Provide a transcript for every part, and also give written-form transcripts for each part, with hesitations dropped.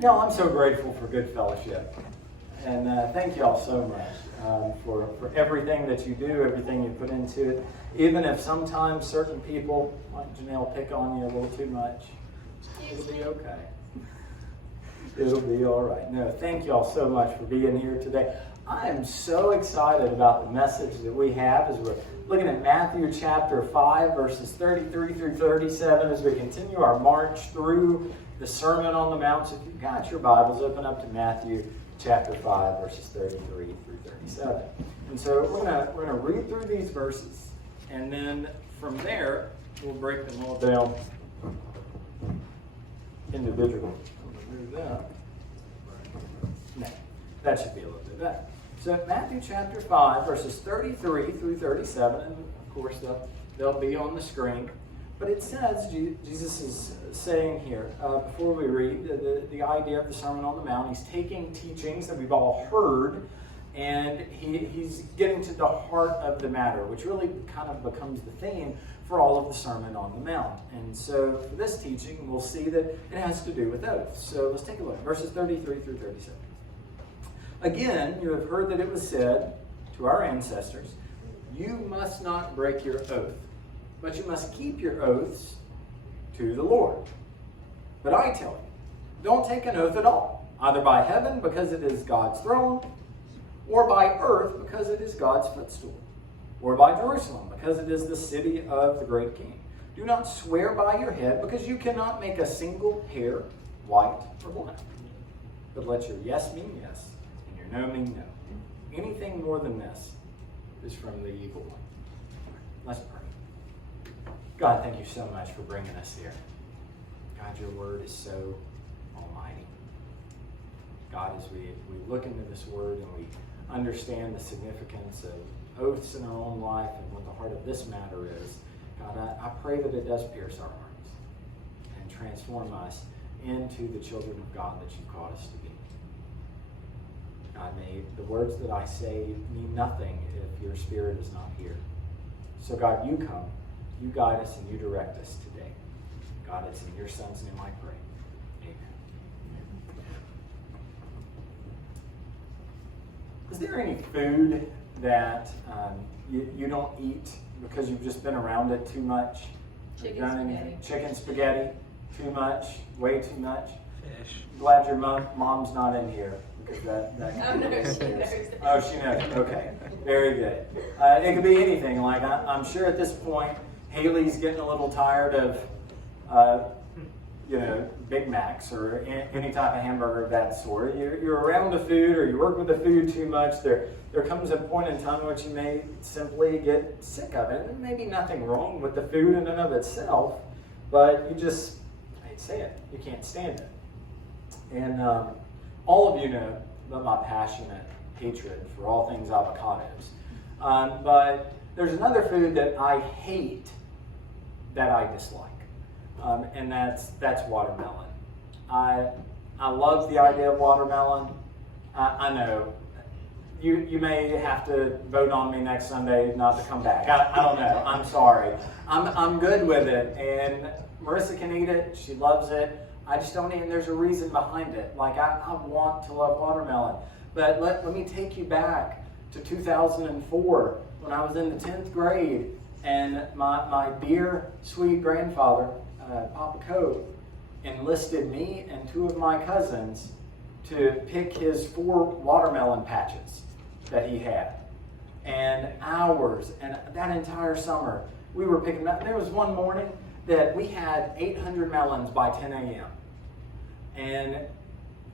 No, I'm so grateful for good fellowship. And thank you all so much for everything that you do, everything you put into it. Even if sometimes certain people, like Janelle, pick on you a little too much, it'll be okay. It'll be all right. No, thank you all so much for being here today. I am so excited about the message that we have as we're looking at Matthew chapter 5, verses 33 through 37, as we continue our march through the Sermon on the Mount. So if you've got your Bibles, open up to Matthew chapter 5, verses 33 through 37. And so we're gonna read through these verses, and then from there, we'll break them all down individually. Move that. No, that should be a little bit better. So Matthew chapter 5, verses 33 through 37, and of course they'll be on the screen. But it says, Jesus is saying here, before we read, the idea of the Sermon on the Mount, he's taking teachings that we've all heard, and he's getting to the heart of the matter, which really kind of becomes the theme for all of the Sermon on the Mount. And so for this teaching, we'll see that it has to do with oaths. So let's take a look. Verses 33 through 37. Again, you have heard that it was said to our ancestors, "You must not break your oath, but you must keep your oaths to the Lord. But I tell you, don't take an oath at all, either by heaven, because it is God's throne, or by earth, because it is God's footstool, or by Jerusalem, because it is the city of the great King. Do not swear by your head, because you cannot make a single hair white or black. But let your yes mean yes, and your no mean no. Anything more than this is from the evil one." Let's pray. God, thank you so much for bringing us here. God, your word is so almighty. God, as we look into this word and we understand the significance of oaths in our own life and what the heart of this matter is, God, I pray that it does pierce our hearts and transform us into the children of God that you've called us to be. God, may the words that I say mean nothing if your Spirit is not here. So God, you come. You guide us and you direct us today. God, it's in your Son's name I pray. Amen. Is there any food that you don't eat because you've just been around it too much? Chicken spaghetti, too much, way too much? Fish. Glad your mom's not in here. Because that Oh, no, she knows. Oh, she knows. Okay. Very good. It could be anything. Like, I'm sure at this point, Haley's getting a little tired of, Big Macs or any type of hamburger of that sort. You're around the food or you work with the food too much. There comes a point in time in which you may simply get sick of it. And maybe nothing wrong with the food in and of itself, but you just, I'd say it, you can't stand it. And all of you know about my passionate hatred for all things avocados. But there's another food that I hate that I dislike, and that's watermelon. I love the idea of watermelon. I know you may have to vote on me next Sunday not to come back. I don't know. I'm sorry. I'm good with it, and Marissa can eat it. She loves it. I just don't even, there's a reason behind it. Like, I want to love watermelon. But let me take you back to 2004 when I was in the 10th grade and my dear, sweet grandfather, Papa Coe, enlisted me and two of my cousins to pick his 4 watermelon patches that he had. And hours, and that entire summer, we were picking them. There was one morning that we had 800 melons by 10 a.m. And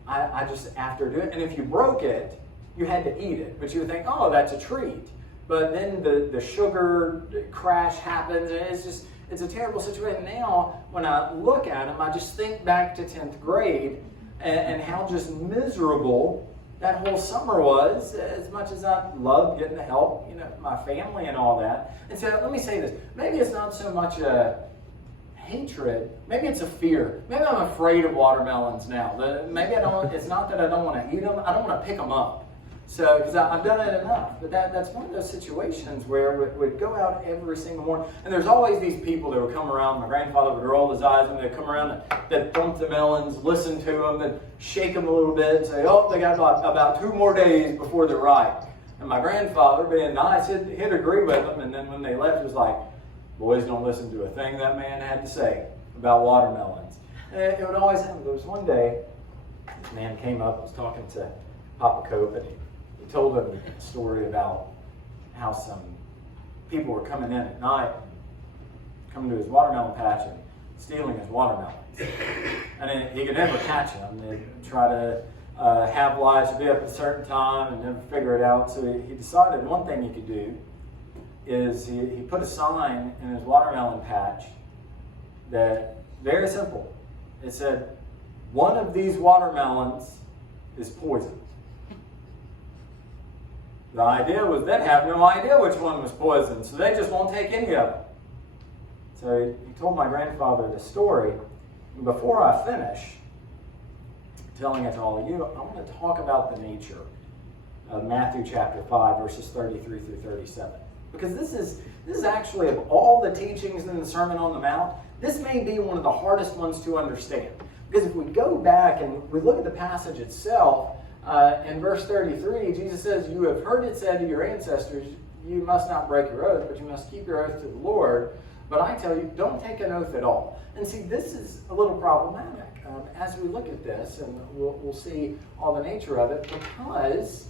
I just, after doing it, and if you broke it, you had to eat it. But you would think, oh, that's a treat. But then the sugar crash happens, and it's a terrible situation. Now, when I look at them, I just think back to 10th grade and how just miserable that whole summer was, as much as I loved getting to help, my family and all that. And so let me say this. Maybe it's not so much a hatred, maybe it's a fear. Maybe I'm afraid of watermelons now. Maybe it's not that I don't want to eat them, I don't want to pick them up. So, because I've done it enough. But that's one of those situations where we'd go out every single morning. And there's always these people that would come around. My grandfather would roll his eyes and they'd come around and they'd thump the melons, listen to them, and shake them a little bit and say, oh, they got about 2 more days before they're ripe. And my grandfather, being nice, he'd agree with them. And then when they left, it was like, boys don't listen to a thing that man had to say about watermelons. And it would always happen. There was one day, this man came up, was talking to Papa Cope, and he told him a story about how some people were coming in at night, coming to his watermelon patch and stealing his watermelons. And he could never catch them. They'd try to have lights, be up at a certain time and never figure it out. So he decided one thing he could do is he put a sign in his watermelon patch that, very simple, it said, one of these watermelons is poison. The idea was they'd have no idea which one was poison, so they just won't take any of them. So he told my grandfather the story. And before I finish telling it to all of you, I want to talk about the nature of Matthew chapter 5, verses 33 through 37. Because this is actually, of all the teachings in the Sermon on the Mount, this may be one of the hardest ones to understand. Because if we go back and we look at the passage itself, in verse 33, Jesus says, you have heard it said to your ancestors, you must not break your oath, but you must keep your oath to the Lord. But I tell you, don't take an oath at all. And see, this is a little problematic as we look at this, and we'll see all the nature of it, because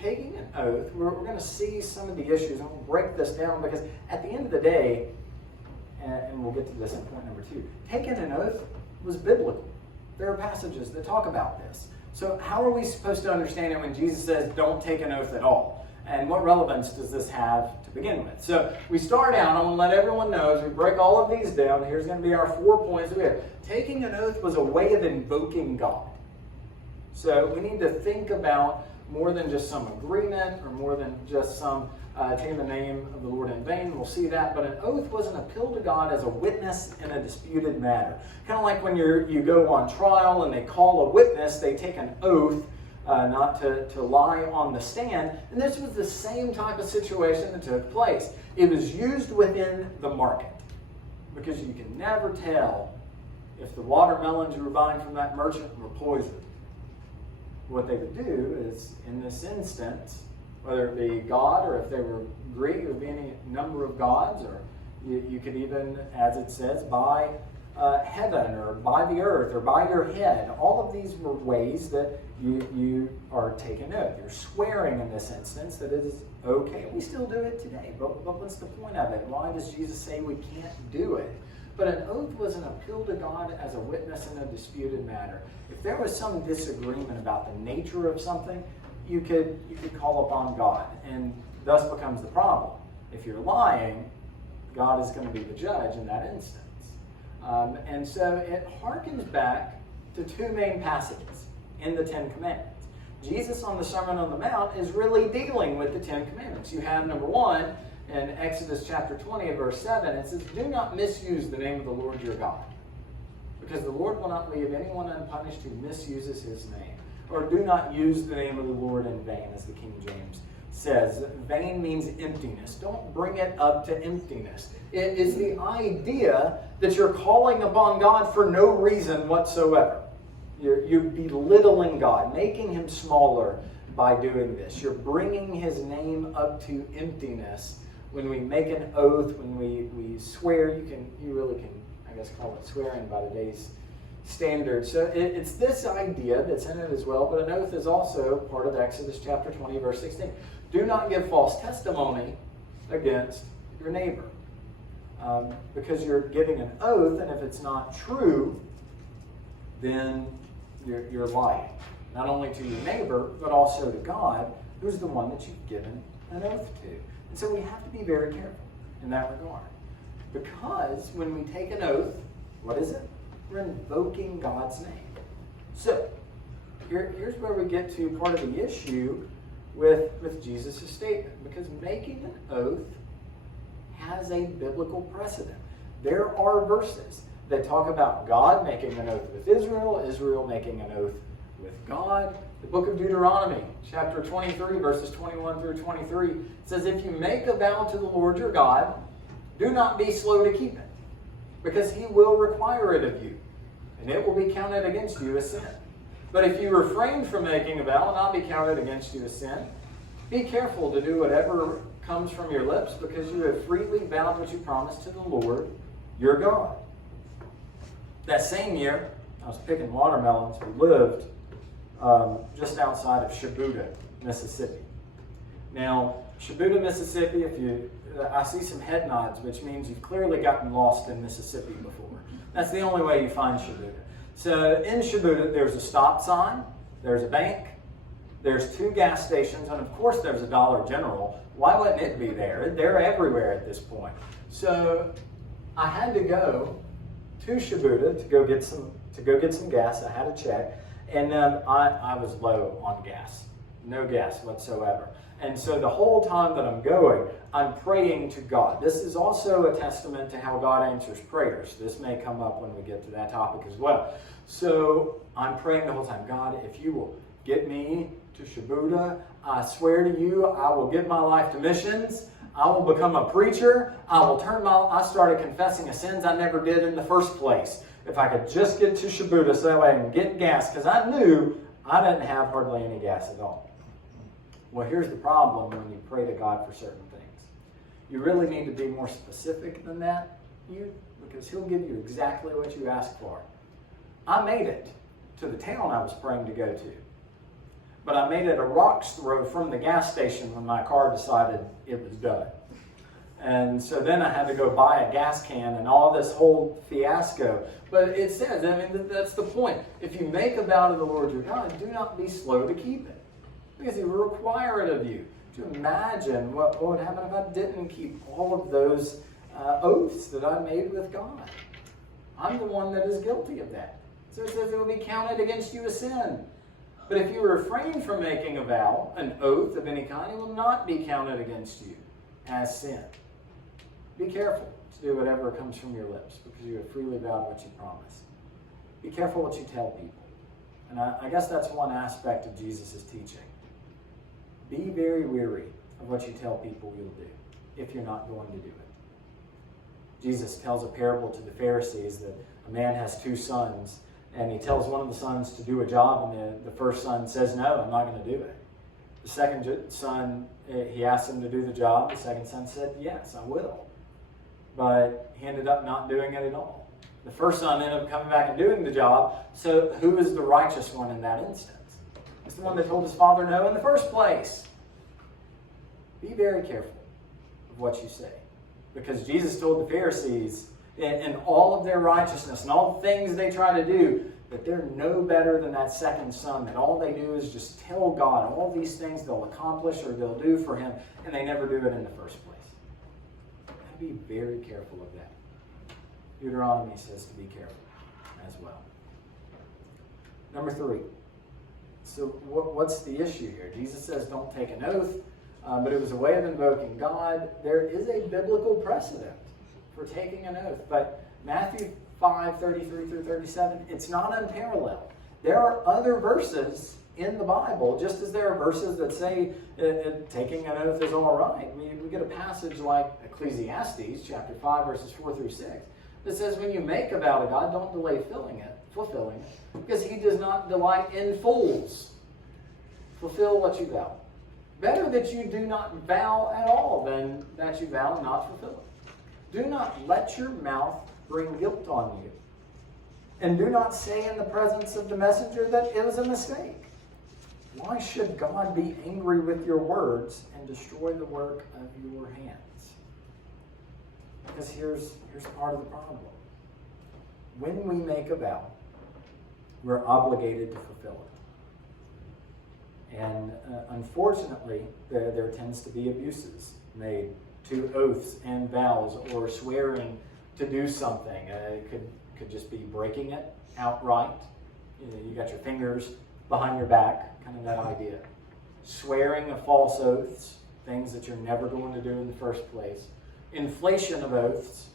taking an oath, we're going to see some of the issues, and we'll break this down, because at the end of the day, and we'll get to this in point number 2, taking an oath was biblical. There are passages that talk about this. So how are we supposed to understand it when Jesus says, don't take an oath at all? And what relevance does this have to begin with? So we start out, I'm going to let everyone know, as we break all of these down, here's going to be our 4 points we have. Taking an oath was a way of invoking God. So we need to think about more than just some agreement, or more than just some taking the name of the Lord in vain. We'll see that. But an oath was an appeal to God as a witness in a disputed matter. Kind of like when you go on trial and they call a witness, they take an oath not to lie on the stand. And this was the same type of situation that took place. It was used within the market, because you can never tell if the watermelons you were buying from that merchant were poisoned. What they would do is, in this instance, whether it be God, or if they were Greek, it would be any number of gods, or you could even, as it says, buy heaven, or by the earth, or by your head. All of these were ways that you are taking oath. You're swearing in this instance that it is okay. We still do it today, but what's the point of it? Why does Jesus say we can't do it? But an oath was an appeal to God as a witness in a disputed matter. If there was some disagreement about the nature of something, you could call upon God, and thus becomes the problem. If you're lying, God is going to be the judge in that instance. And so it harkens back to 2 main passages in the 10 Commandments. Jesus on the Sermon on the Mount is really dealing with the 10 Commandments. You have number 1 in Exodus chapter 20 and verse 7. It says, do not misuse the name of the Lord your God, because the Lord will not leave anyone unpunished who misuses his name. Or do not use the name of the Lord in vain, as the King James says. Vain means emptiness. Don't bring it up to emptiness. It is the idea that you're calling upon God for no reason whatsoever. You're belittling God, making him smaller by doing this. You're bringing his name up to emptiness. When we make an oath, when we swear, you really can, I guess, call it swearing by today's standards. So it's this idea that's in it as well, but an oath is also part of Exodus chapter 20, verse 16. Do not give false testimony against your neighbor. Because you're giving an oath, and if it's not true, then you're lying. Not only to your neighbor, but also to God, who's the one that you've given an oath to. And so we have to be very careful in that regard. Because when we take an oath, what is it? We're invoking God's name. So, here's where we get to part of the issue with Jesus' statement. Because making an oath has a biblical precedent. There are verses that talk about God making an oath with Israel, Israel making an oath with God. The book of Deuteronomy, chapter 23, verses 21 through 23, says, if you make a vow to the Lord your God, do not be slow to keep it, because he will require it of you, and it will be counted against you as sin. But if you refrain from making a vow, it will not be counted against you as sin. Be careful to do whatever comes from your lips, because you have freely vowed what you promised to the Lord your God. That same year, I was picking watermelons. We lived just outside of Shibuda, Mississippi. Now, Shibuda, Mississippi, I see some head nods, which means you've clearly gotten lost in Mississippi before. That's the only way you find Shibuda. So in Shibuda, there's a stop sign, there's a bank, there's 2 gas stations, and of course there's a Dollar General. Why wouldn't it be there? They're everywhere at this point. So I had to go to Shibuda to go get some gas. I had to check, and I was low on gas, no gas whatsoever. And so the whole time that I'm going, I'm praying to God. This is also a testament to how God answers prayers. This may come up when we get to that topic as well. So I'm praying the whole time, God, if you will get me to Shibuda, I swear to you, I will give my life to missions. I will become a preacher. I started confessing the sins I never did in the first place. If I could just get to Shibuda so that way I can get gas, because I knew I didn't have hardly any gas at all. Well, here's the problem when you pray to God for certain things. You really need to be more specific than that, because he'll give you exactly what you ask for. I made it to the town I was praying to go to, but I made it a rock's throw from the gas station when my car decided it was done. And so then I had to go buy a gas can and all this whole fiasco. But it says, that's the point. If you make a vow to the Lord your God, do not be slow to keep it, because he will require it of you. To imagine what would happen if I didn't keep all of those oaths that I made with God. I'm the one that is guilty of that. So it says it will be counted against you as sin. But if you refrain from making a vow, an oath of any kind, it will not be counted against you as sin. Be careful to do whatever comes from your lips, because you have freely vowed what you promise. Be careful what you tell people. And I guess that's one aspect of Jesus' teaching. Be very wary of what you tell people you'll do if you're not going to do it. Jesus tells a parable to the Pharisees that a man has 2 sons, and he tells one of the sons to do a job, and the first son says, no, I'm not going to do it. The second son, he asked him to do the job. The second son said, yes, I will. But he ended up not doing it at all. The first son ended up coming back and doing the job. So who is the righteous one in that instance? It's the one that told his father no in the first place. Be very careful of what you say, because Jesus told the Pharisees, in all of their righteousness and all the things they try to do, that they're no better than that second son, that all they do is just tell God all these things they'll accomplish or they'll do for him, and they never do it in the first place. Be very careful of that. Deuteronomy says to be careful as well. Number 3. So what's the issue here? Jesus says don't take an oath, but it was a way of invoking God. There is a biblical precedent for taking an oath, but Matthew 5:33 through 37, it's not unparalleled. There are other verses in the Bible, just as there are verses that say taking an oath is all right. We get a passage like Ecclesiastes chapter 5 verses 4 through 6 that says when you make a vow to God, don't delay fulfilling it, because he does not delight in fools. Fulfill what you vow. Better that you do not vow at all than that you vow and not fulfill it. Do not let your mouth bring guilt on you. And do not say in the presence of the messenger that it was a mistake. Why should God be angry with your words and destroy the work of your hands? Because here's part of the problem. When we make a vow, we're obligated to fulfill it. And unfortunately, there tends to be abuses made to oaths and vows, or swearing to do something. It could just be breaking it outright. You got your fingers behind your back, kind of that idea. Swearing of false oaths, things that you're never going to do in the first place. Inflation of oaths.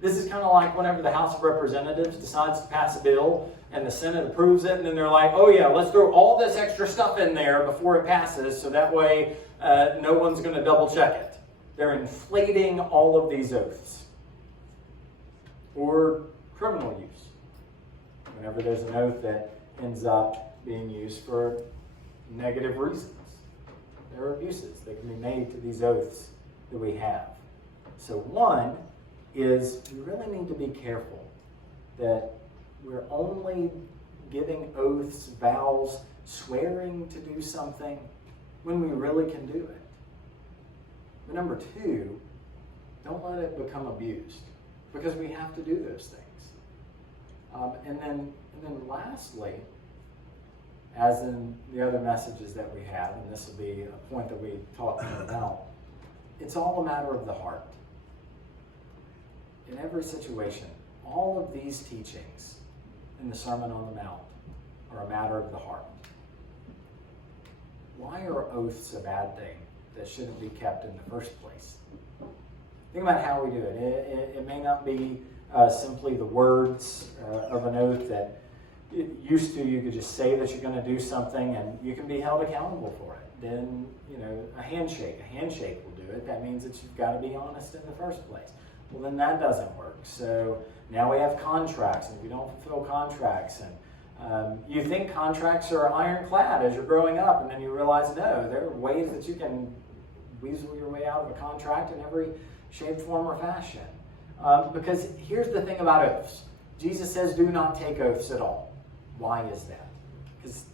This is kind of like whenever the House of Representatives decides to pass a bill and the Senate approves it, and then they're like, oh yeah, let's throw all this extra stuff in there before it passes, so that way no one's going to double check it. They're inflating all of these oaths. Or criminal use. Whenever there's an oath that ends up being used for negative reasons. There are abuses that can be made to these oaths that we have. So one is we really need to be careful that we're only giving oaths, vows, swearing to do something when we really can do it. But number two, don't let it become abused, because we have to do those things. And then lastly, as in the other messages that we have, and this will be a point that we talk about, it's all a matter of the heart. In every situation, all of these teachings in the Sermon on the Mount are a matter of the heart. Why are oaths a bad thing that shouldn't be kept in the first place? Think about how we do it. It may not be simply the words of an oath that used to you could just say that you're going to do something and you can be held accountable for it. Then, a handshake will do it. That means that you've got to be honest in the first place. Well, then that doesn't work. So now we have contracts, and if you don't fulfill contracts, and you think contracts are ironclad as you're growing up, and then you realize, no, there are ways that you can weasel your way out of a contract in every shape, form, or fashion. Because here's the thing about oaths. Jesus says, do not take oaths at all. Why is that? Because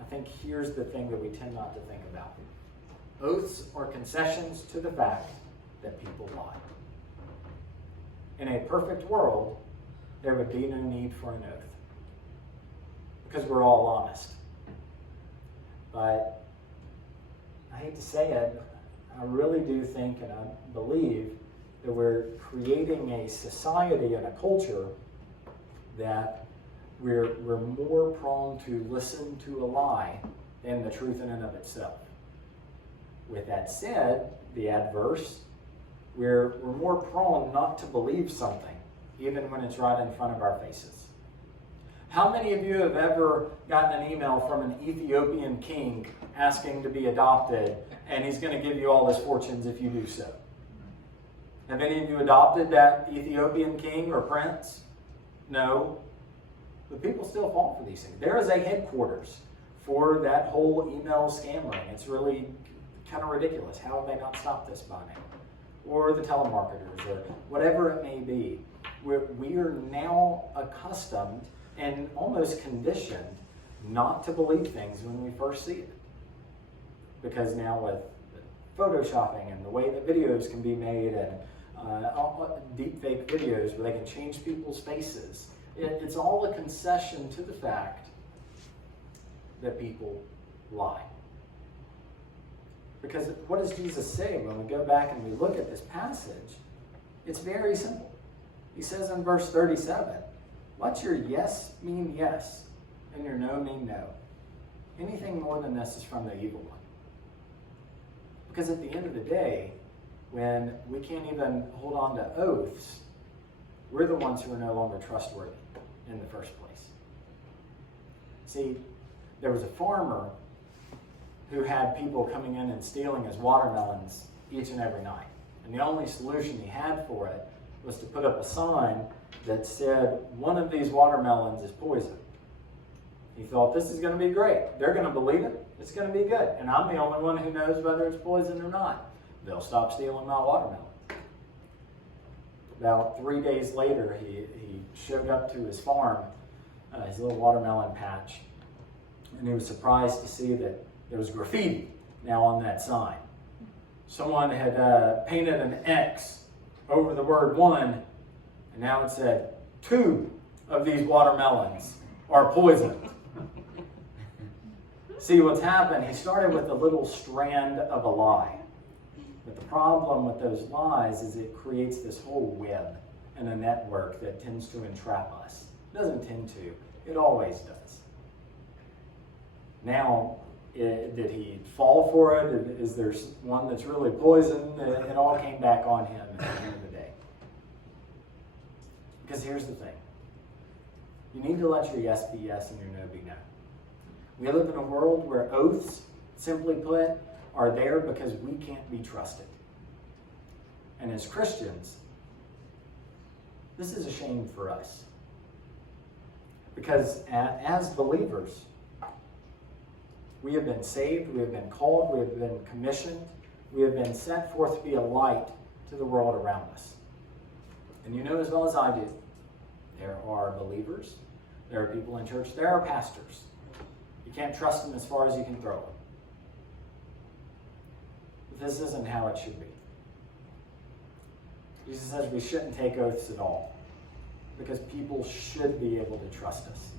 I think here's the thing that we tend not to think about. Oaths are concessions to the fact that people lie. In a perfect world, there would be no need for an oath, because we're all honest. But I hate to say it, I really do think and I believe that we're creating a society and a culture that we're more prone to listen to a lie than the truth in and of itself. With that said, the adverse, we're more prone not to believe something, even when it's right in front of our faces. How many of you have ever gotten an email from an Ethiopian king asking to be adopted, and he's going to give you all his fortunes if you do so? Have any of you adopted that Ethiopian king or prince? No. But people still fall for these things. There is a headquarters for that whole email scam ring. It's really kind of ridiculous. How have they not stopped this by now? Or the telemarketers, or whatever it may be. We are now accustomed and almost conditioned not to believe things when we first see it. Because now with photoshopping and the way that videos can be made, and deep fake videos where they can change people's faces, it's all a concession to the fact that people lie. Because what does Jesus say when we go back and we look at this passage? It's very simple. He says in verse 37, let your yes mean yes, and your no mean no. Anything more than this is from the evil one. Because at the end of the day, when we can't even hold on to oaths, we're the ones who are no longer trustworthy in the first place. See, there was a farmer who had people coming in and stealing his watermelons each and every night. And the only solution he had for it was to put up a sign that said, one of these watermelons is poison. He thought, this is going to be great. They're going to believe it. It's going to be good. And I'm the only one who knows whether it's poison or not. They'll stop stealing my watermelon. About 3 days later, he showed up to his farm, his little watermelon patch, and he was surprised to see that there was graffiti now on that sign. Someone had painted an X over the word one, and now it said, 2 of these watermelons are poisoned. See what's happened? He started with a little strand of a lie. But the problem with those lies is it creates this whole web and a network that tends to entrap us. It doesn't tend to. It always does. Now, did he fall for it? Is there one that's really poisoned? It all came back on him at the end of the day. Because here's the thing. You need to let your yes be yes and your no be no. We live in a world where oaths, simply put, are there because we can't be trusted. And as Christians, this is a shame for us. Because as believers, we have been saved, we have been called, we have been commissioned, we have been sent forth to be a light to the world around us. And you know as well as I do, there are believers, there are people in church, there are pastors. You can't trust them as far as you can throw them. But this isn't how it should be. Jesus says we shouldn't take oaths at all, because people should be able to trust us.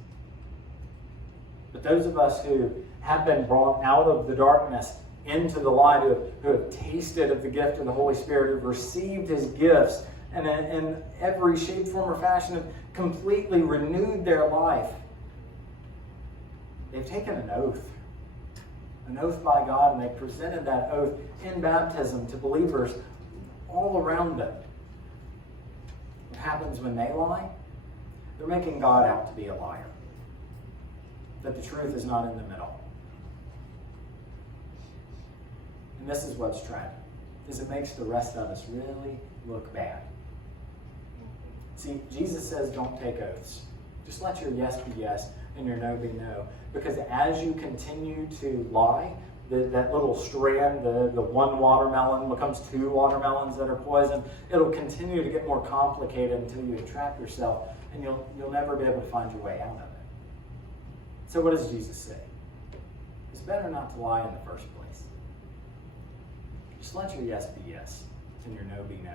But those of us who have been brought out of the darkness into the light, who have tasted of the gift of the Holy Spirit, who have received his gifts, and in every shape, form, or fashion have completely renewed their life, they've taken an oath by God, and they presented that oath in baptism to believers all around them. What happens when they lie? They're making God out to be a liar, that the truth is not in the middle. And this is what's tragic, is it makes the rest of us really look bad. See, Jesus says don't take oaths. Just let your yes be yes and your no be no. Because as you continue to lie, that little strand, the one watermelon becomes two watermelons that are poisoned. It'll continue to get more complicated until you entrap yourself, and you'll never be able to find your way out of it. So what does Jesus say? It's better not to lie in the first place. Just let your yes be yes and your no be no.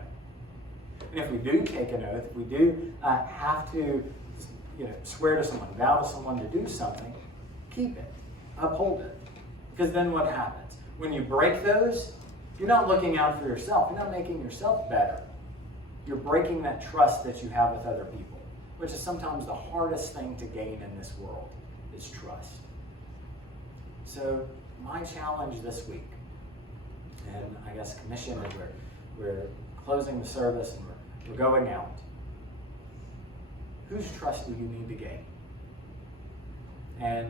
And if we do take an oath, if we do have to swear to someone, vow to someone to do something, keep it, uphold it. Because then what happens? When you break those, you're not looking out for yourself. You're not making yourself better. You're breaking that trust that you have with other people, which is sometimes the hardest thing to gain in this world, is trust. So my challenge this week, and I guess commission as we're closing the service and we're going out, whose trust do you need to gain? And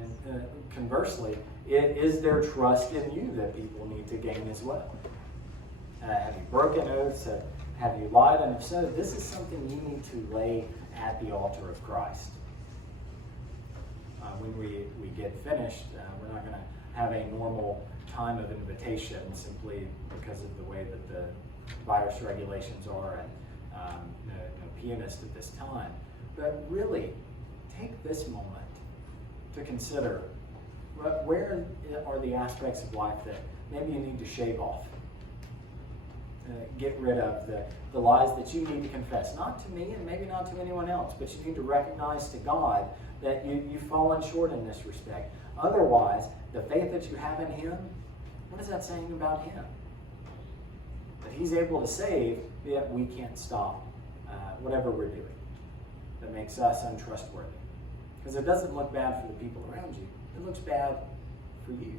conversely, is there trust in you that people need to gain as well? Have you broken oaths? Have you lied? And if so, this is something you need to lay at the altar of Christ. When we get finished, we're not going to have a normal time of invitation simply because of the way that the virus regulations are, and no pianist at this time. But really, take this moment to consider where are the aspects of life that maybe you need to shave off. Get rid of the lies that you need to confess, not to me and maybe not to anyone else, but you need to recognize to God that you've fallen short in this respect. Otherwise, the faith that you have in him, what is that saying about him? That he's able to save, yet we can't stop whatever we're doing. That makes us untrustworthy. Because it doesn't look bad for the people around you. It looks bad for you.